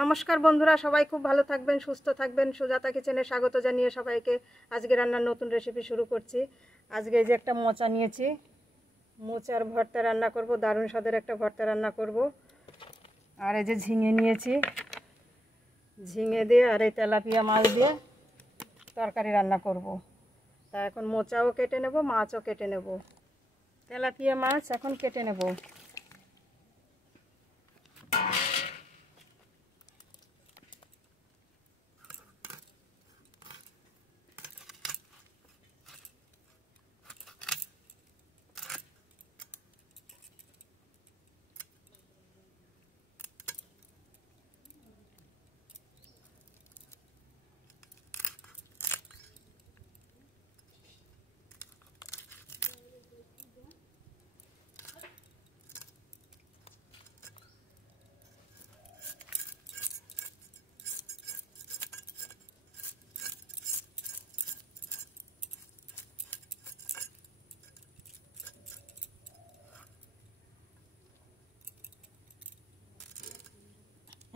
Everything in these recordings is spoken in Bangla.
নমস্কার বন্ধুরা, সবাই খুব ভালো থাকবেন, সুস্থ থাকবেন। সুজাতা কিচেনে স্বাগত জানিয়ে সবাইকে আজকে রান্নার নতুন রেসিপি শুরু করছি। আজকে এই যে একটা মোচা নিয়েছি, মোচার ভর্তা রান্না করব, দারুণ স্বাদের একটা ভর্তা রান্না করব। আর এই যে ঝিঙে নিয়েছি, ঝিঙে দিয়ে আর এই তেলাপিয়া মাছ দিয়ে তরকারি রান্না করব। তা এখন মোচাও কেটে নেব, মাছও কেটে নেব। তেলাপিয়া মাছ এখন কেটে নেব।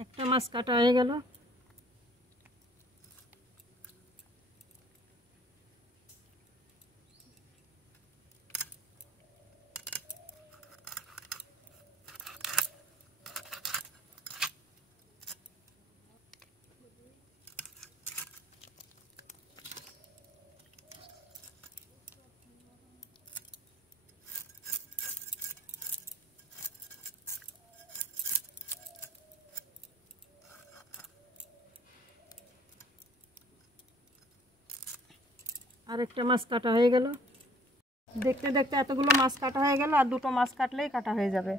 একটা মাছ কাটা হয়ে গেল। আরেকটা মাছ কাটা হয়ে গেল। দেখতে দেখতে এতগুলো মাছ কাটা হয়ে গেল, আর দুটো মাছ কাটলেই কাটা হয়ে যাবে।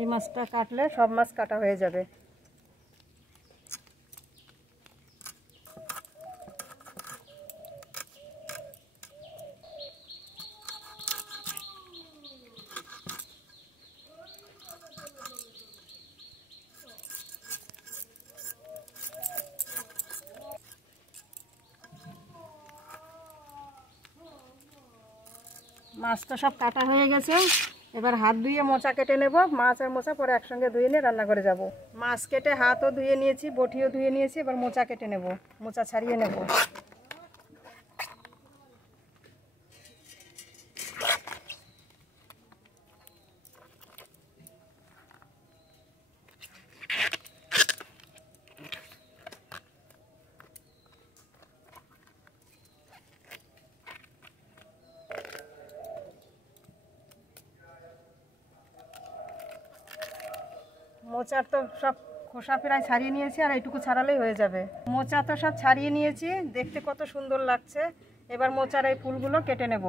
এই মাছটা কাটলে সব মাছ কাটা হয়ে যাবে। মাছ তো সব কাটা হয়ে গেছে, এবার হাত ধুয়ে মোচা কেটে নেব। মাছ আর মোচা পরে একসঙ্গে ধুয়ে নিয়ে রান্না করে যাব। মাছ কেটে হাতও ধুয়ে নিয়েছি, বটিও ধুয়ে নিয়েছি। এবার মোচা কেটে নেব, মোচা ছাড়িয়ে নেব। মোচার তো সব খোসা প্রায় ছাড়িয়ে নিয়েছি, আর এইটুকু ছাড়ালেই হয়ে যাবে। মোচা তো সব ছাড়িয়ে নিয়েছি, দেখতে কত সুন্দর লাগছে। এবার মোচার এই ফুলগুলো কেটে নেব।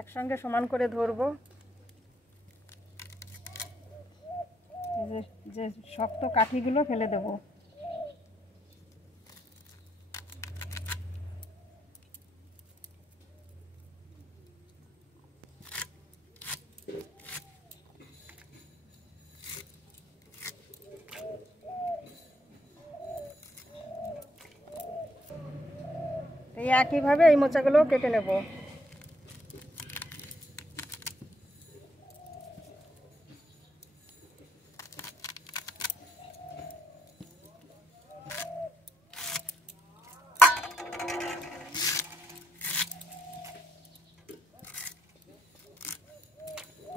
একসঙ্গে সমান করে ধরবো। যে শক্ত কাঠিগুলো ফেলে দেবো। এই একইভাবে এই মোচাগুলো কেটে নেব।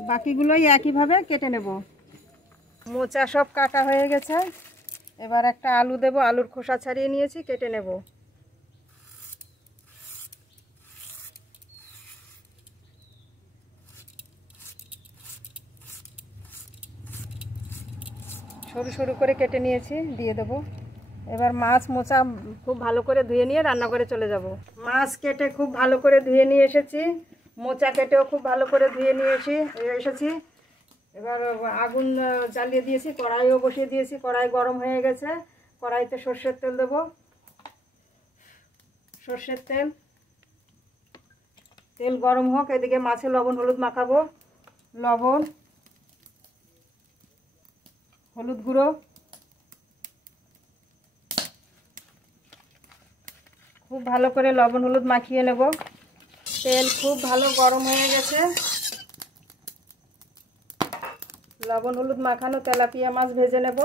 বাকিগুলোই একইভাবে কেটে নেব। মোচা সব কাটা হয়ে গেছে। এবার একটা আলু দেব, আলুর খোসা ছাড়িয়ে নিয়েছি, কেটে নেব। সরু সরু করে কেটে নিয়েছি, দিয়ে দেব। এবার মাছ মোচা খুব ভালো করে ধুয়ে নিয়ে রান্না করে চলে যাব। মাছ কেটে খুব ভালো করে ধুয়ে নিয়ে এসেছি, মোচা কেটেও খুব ভালো করে ধুয়ে নিয়ে এসেছি। এবার আগুন জ্বালিয়ে দিয়েছি, কড়াইও বসিয়ে দিয়েছি, কড়াই গরম হয়ে গেছে। কড়াইতে সর্ষের তেল দেব, সর্ষের তেল গরম হোক, এদিকে মাছে লবণ হলুদ মাখাবো। লবণ, হলুদ গুঁড়ো, খুব ভালো করে লবণ হলুদ মাখিয়ে নেব। তেল খুব ভালো গরম হয়ে গেছে। লবণ হলুদ মাখানো তেলাপিয়া মাছ ভেজে নেব।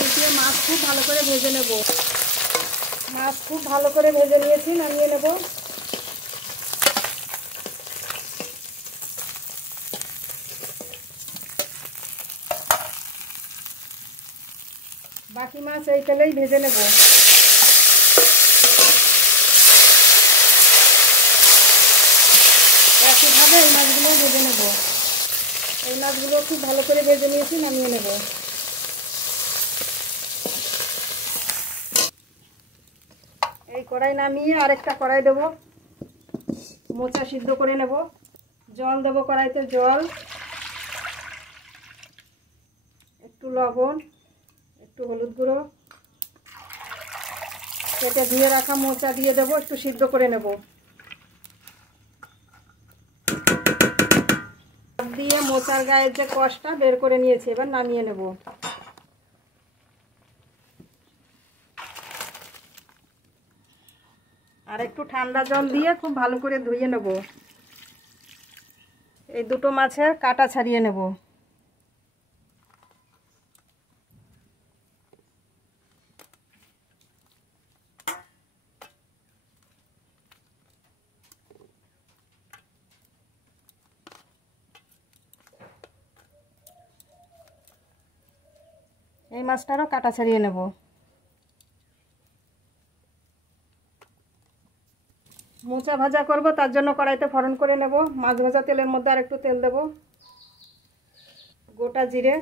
উল্টিয়ে মাছ খুব ভালো করে ভেজে নেব। মাছ খুব ভালো করে ভেজে নিয়েছি, নামিয়ে নেব। বাকি মাছ এই তেলেই ভেজে নেব। একইভাবে এই মাছগুলো ভেজে নেব। এই মাছগুলো খুব ভালো করে ভেজে নিয়েছি, নামিয়ে নেব। এই কড়াই নামিয়ে আরেকটা কড়াই দেব, মোচা সিদ্ধ করে নেব। জল দেব কড়াইতে, জল, একটু লবণ, একটু হলুদ গুঁড়ো, কেটে ধুয়ে রাখা মোচা দিয়ে দেব, একটু সিদ্ধ করে নেব। দিয়ে মোচার গায়ের যে কষটা বের করে নিয়েছি, এবার নামিয়ে নেব। আর একটু ঠান্ডা জল দিয়ে খুব ভালো করে ধুয়ে নেব। এই দুটো মাছের কাঁটা ছাড়িয়ে নেব। এই মাছটারও কাঁটা ছাড়িয়ে নেব। মোচা ভাজা করব, তার জন্য কড়াইতে ফোড়ন করে নেব। মাছ ভাজা তেলের মধ্যে আর একটু তেল দেব। গোটা জিরে,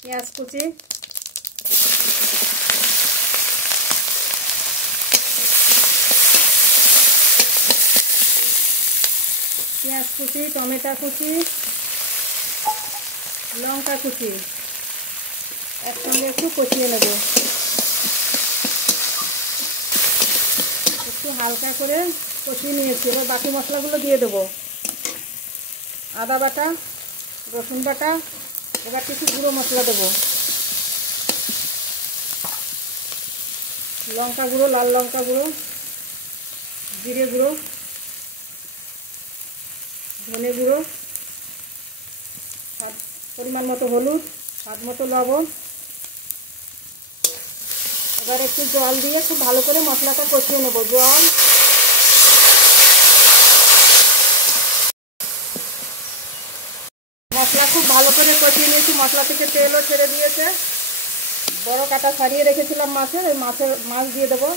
পেঁয়াজ কুচি, টমেটো কুচি, লঙ্কা কুচি একসঙ্গে একটু কষিয়ে নেব। একটু হালকা করে কষিয়ে নিয়েছি। এবার বাকি মশলাগুলো দিয়ে দেবো। আদা বাটা, রসুন বাটা, এবার কিছু গুঁড়ো মশলা দেবো। লঙ্কা গুঁড়ো, লাল লঙ্কা গুঁড়ো, জিরে গুঁড়ো, ধনে গুঁড়ো, পরিমাণ মতো হলুদ, স্বাদ মতো লবণ। এবার একটু জল দিয়ে খুব ভালো করে মশলাটা কষিয়ে নেব। জল, মশলা খুব ভালো করে কষিয়ে নিয়েছি। মশলা থেকে তেলও ছেড়ে দিয়েছে। বড় কাটা ছাড়িয়ে রেখেছিলাম মাছের, ওই মাছ দিয়ে দেবো।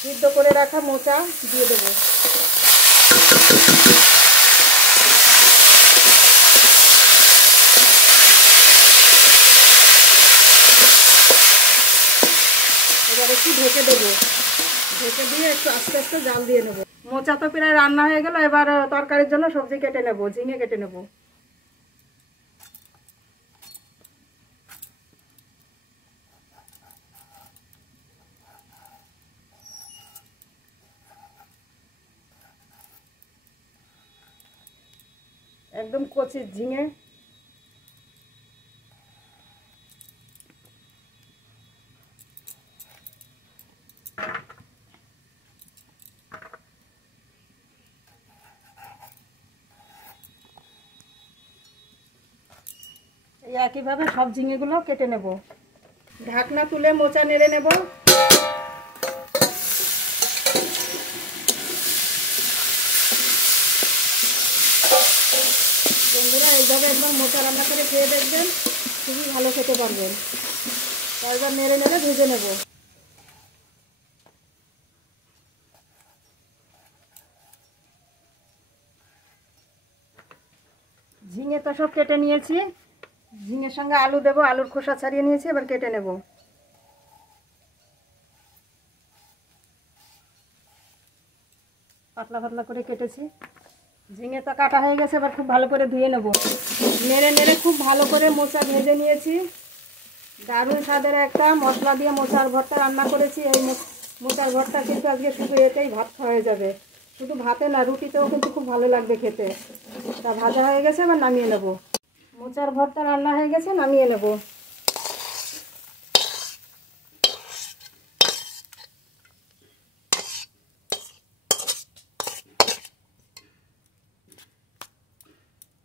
সিদ্ধ করে রাখা মোচা দিয়ে দেবো। এবার একটু ঢেকে দেবো। ঢেকে দিয়ে একটু আস্তে আস্তে জাল দিয়ে নেব। মোচা তো প্রায় রান্না হয়ে গেল। এবার তরকারির জন্য সবজি কেটে নেব, ঝিঙে কেটে নেব। একদম কচি ঝিঙে। এই একইভাবে সব ঝিঙেগুলো কেটে নেব। ঢাকনা তুলে মোচা নেড়ে নেব। এইভাবে একবার মোচা রান্না করে খেয়ে দেখবেন, খুবই ভালো খেতে পারবেন। তারপর নেড়ে নেড়ে ভেজে নেব। ঝিঙে তো সব কেটে নিয়েছি, ঝিঙের সঙ্গে আলু দেবো, আলুর খোসা ছাড়িয়ে নিয়েছি, এবার কেটে নেব। পাতলা পাতলা করে কেটেছি। ঝিঙে তো কাটা হয়ে গেছে, এবার খুব ভালো করে ধুয়ে নেব। নেড়ে নেড়ে খুব ভালো করে মোচা ভেজে নিয়েছি। দারুণ স্বাদের একটা মশলা দিয়ে মোচার ভর্তা রান্না করেছি। এই মোচার ভর্তা কিন্তু আজকে শুধু এতেই ভাত খাওয়া হয়ে যাবে, শুধু ভাতে না, রুটিতেও কিন্তু খুব ভালো লাগবে খেতে। তা ভাজা হয়ে গেছে, এবার নামিয়ে নেব। মোচার ভর্তা রান্না হয়ে গেছে, নামিয়ে নেব।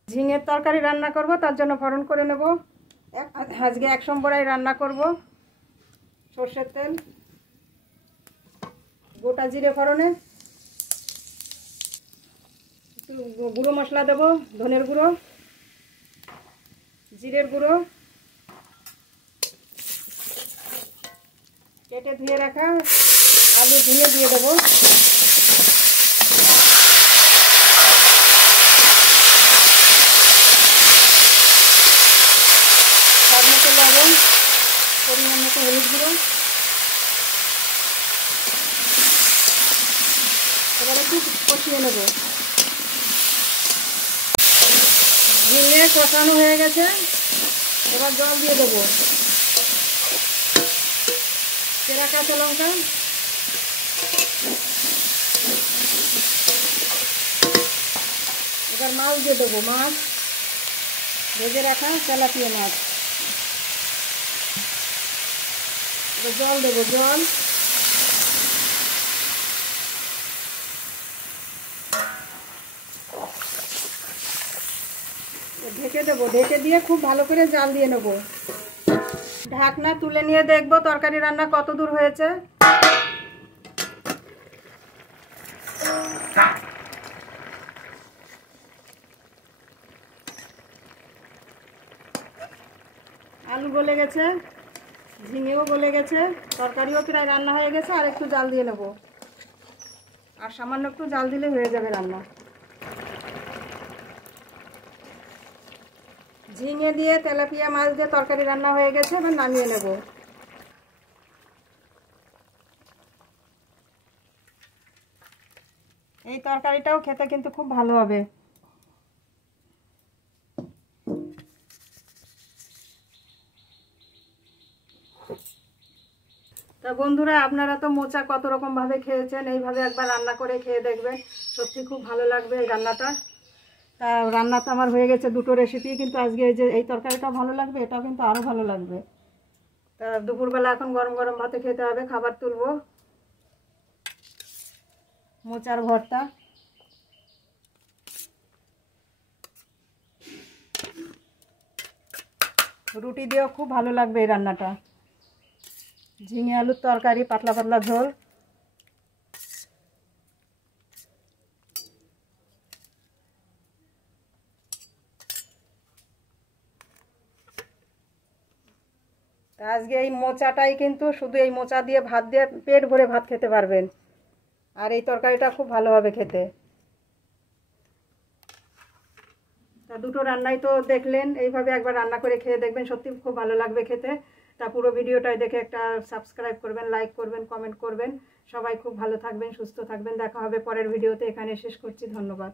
ঝিঙের তরকারি রান্না করব, তার জন্য ফোড়ন করে নেব। আজকে 1 সম্বরাই রান্না করব। সরষের তেল, গোটা জিরে ফোড়নে, একটু গুঁড়ো মশলা দেবো, ধনের গুঁড়ো, জিরের গুঁড়ো, কেটে ধুয়ে রাখা আলু ঝিঙে দিয়ে দেবো। স্বাদ মতো লবণ, পরিমাণ মতো হলুদ গুঁড়ো। এবার একটু কষিয়ে নেব। ঝিঙে কষানো হয়ে গেছে, এবার জল দিয়ে দেবো। চেরা কাঁচা লঙ্কা, এবার মাছ দিয়ে দেবো। মাছ ভেজে রাখা তেলাপিয়া মাছ। এবার জল দেবো, জল। ঢেকে দেবো, ঢেকে দিয়ে খুব ভালো করে জাল দিয়ে নেব। ঢাকনা তুলে নিয়ে দেখবো তরকারি রান্না কত দূর হয়েছে। আলু গলে গেছে, ঝিঙেও গলে গেছে, তরকারিও প্রায় রান্না হয়ে গেছে। আর একটু জাল দিয়ে নেব, আর সামান্য একটু জাল দিলে হয়ে যাবে রান্না। ঝিঙে দিয়ে তেলাপিয়া মাছ দিয়ে তরকারি রান্না হয়ে গেছে, এবার নামিয়ে নেব। এই তরকারিটাও খেতে কিন্তু খুব ভালো হবে। তা বন্ধুরা, আপনারা তো মোচা কত রকম ভাবে খেয়েছেন, এইভাবে একবার রান্না করে খেয়ে দেখবেন, সত্যি খুব ভালো লাগবে এই রান্নাটা। তা রান্না তো আমার হয়ে গেছে দুটো রেসিপি, কিন্তু আজকে এই যে এই তরকারিটাও ভালো লাগবে, এটাও কিন্তু আরও ভালো লাগবে। তা দুপুরবেলা এখন গরম গরম ভাতে খেতে হবে। খাবার তুলবো। মোচার ভর্তা, রুটি দিয়েও খুব ভালো লাগবে এই রান্নাটা। ঝিঙে আলুর তরকারি, পাতলা পাতলা ঝোল। আজকে এই মোচাটাই কিন্তু শুধু এই মোচা দিয়ে ভাত দিয়ে পেট ভরে ভাত খেতে পারবেন। আর এই তরকারিটা খুব ভালো হবে খেতে। তা দুটো রান্নাই তো দেখলেন, এইভাবে একবার রান্না করে খেয়ে দেখবেন, সত্যি খুব ভালো লাগবে খেতে। তা পুরো ভিডিওটাই দেখে একটা সাবস্ক্রাইব করবেন, লাইক করবেন, কমেন্ট করবেন। সবাই খুব ভালো থাকবেন, সুস্থ থাকবেন। দেখা হবে পরের ভিডিওতে। এখানে শেষ করছি। ধন্যবাদ।